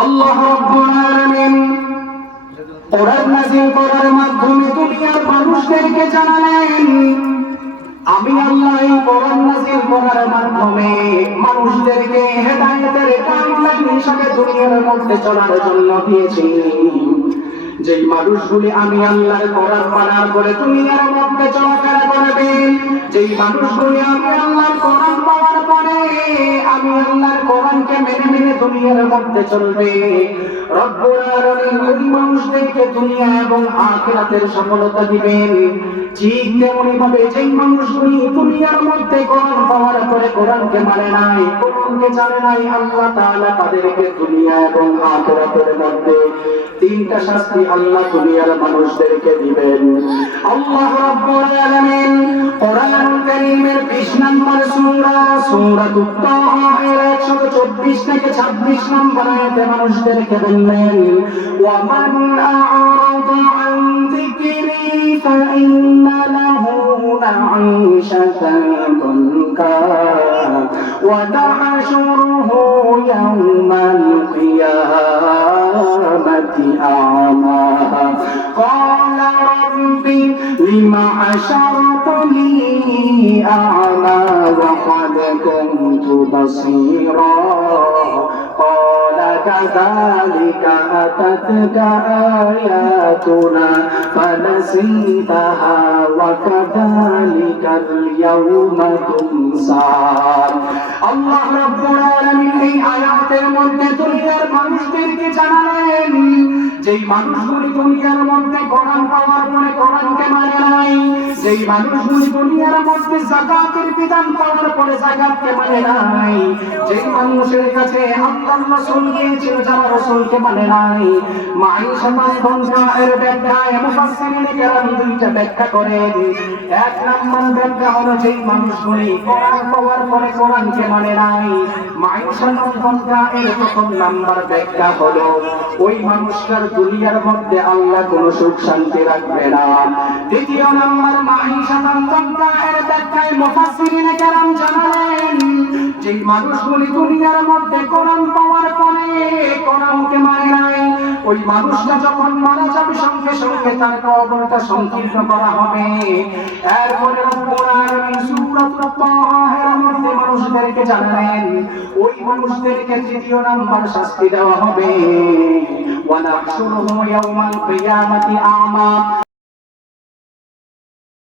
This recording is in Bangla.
আল্লাহ রাব্বুল আলামিন করার আমি আল্লাহ করার মাধ্যমে মানুষদেরকে হেদায়েতের মধ্যে চলার জন্য যেই মানুষগুলি আমি মানার করে দুনিয়ার মধ্যে চলাফেরা করবে, যেই মানুষগুলি আমি আল্লাহর কোরআন পাওয়ার পরে আমি মেনে দুনিয়ার মধ্যে চলবে। মানুষদেরকে দুনিয়া এবং সফলতা দিবেন। ঠিক তেমনি ভাবে যেই মানুষগুলি দুনিয়ার মধ্যে কোরআন পাওয়ার পরে কোরআনকে মানে নাই জানে নাই, আল্লাহ তাদেরকে দুনিয়া এবং আখিরাতের মধ্যে তিনটা শাস্তি আল্লাহ দুনিয়ার মানুষদেরকে দিবেন। আল্লাহ রাব্বুল আলামিন কোরআনুল কারীমের 20 নম্বর সূরা এর 124 থেকে 26 নম্বর আয়াতে মানুষদেরকে বললেন ওয়া মান আ'রাদা আন যিকরি ফাইন্না লাহু মা'ঈশাতান দনকা ওয়া কিয়ামাতি لم حشرتني أعمى وقد كنت بصيرا قال كذلك أتتك آياتنا فنسيتها وكذلك اليوم تنسى আল্লাহ রাব্বুল আলামিন এই আয়াতের মধ্যে দুনিয়ার মানুষদেরকে জানালেন যেই মানুষগুলি দুনিয়ার মধ্যে কোরআন পাওয়ার পরে কোরআনকে মানে নাই, যেই মানুষগুলি দুনিয়ার মধ্যে যাকাতের বিধান পাওয়ার পরে যাকাতকে মানে নাই, যেই মানুষের কাছে আল্লাহর রাসূল গিয়েছিল যারা রাসূলকে মানে নাই মাঈশাতান দনকা এর ব্যাখ্যায় মুফাসসিরিন কেরাম দুইটা ব্যাখ্যা করেন। এক নম্বর ব্যাখ্যা হলো যেই মানুষগুলি কোরআন পাওয়ার পরে কোরআনকে মানে নাই মাঈশাতান দনকা এর প্রথম নাম্বার ব্যাখ্যা হলো, ওই মানুষটার দুনিয়ার মধ্যে আল্লাহ কোন সুখ শান্তি রাখবে না। দ্বিতীয় নম্বর যে মানুষগুলি দুনিয়ার মধ্যে কোরআন পাওয়ার পরে কোরআনকে মানে নাই, ওই মানুষটা যখন মারা যাবে, সঙ্গে সঙ্গে তার কবরটা সংকীর্ণ করা হবে। এরপরে মানুষদেরকে জানালেন, ওই মানুষদেরকে তৃতীয় নাম্বার শাস্তি দেওয়া হবে। নাহশুরুহু ইয়াওমাল কিয়ামাতি আ'মা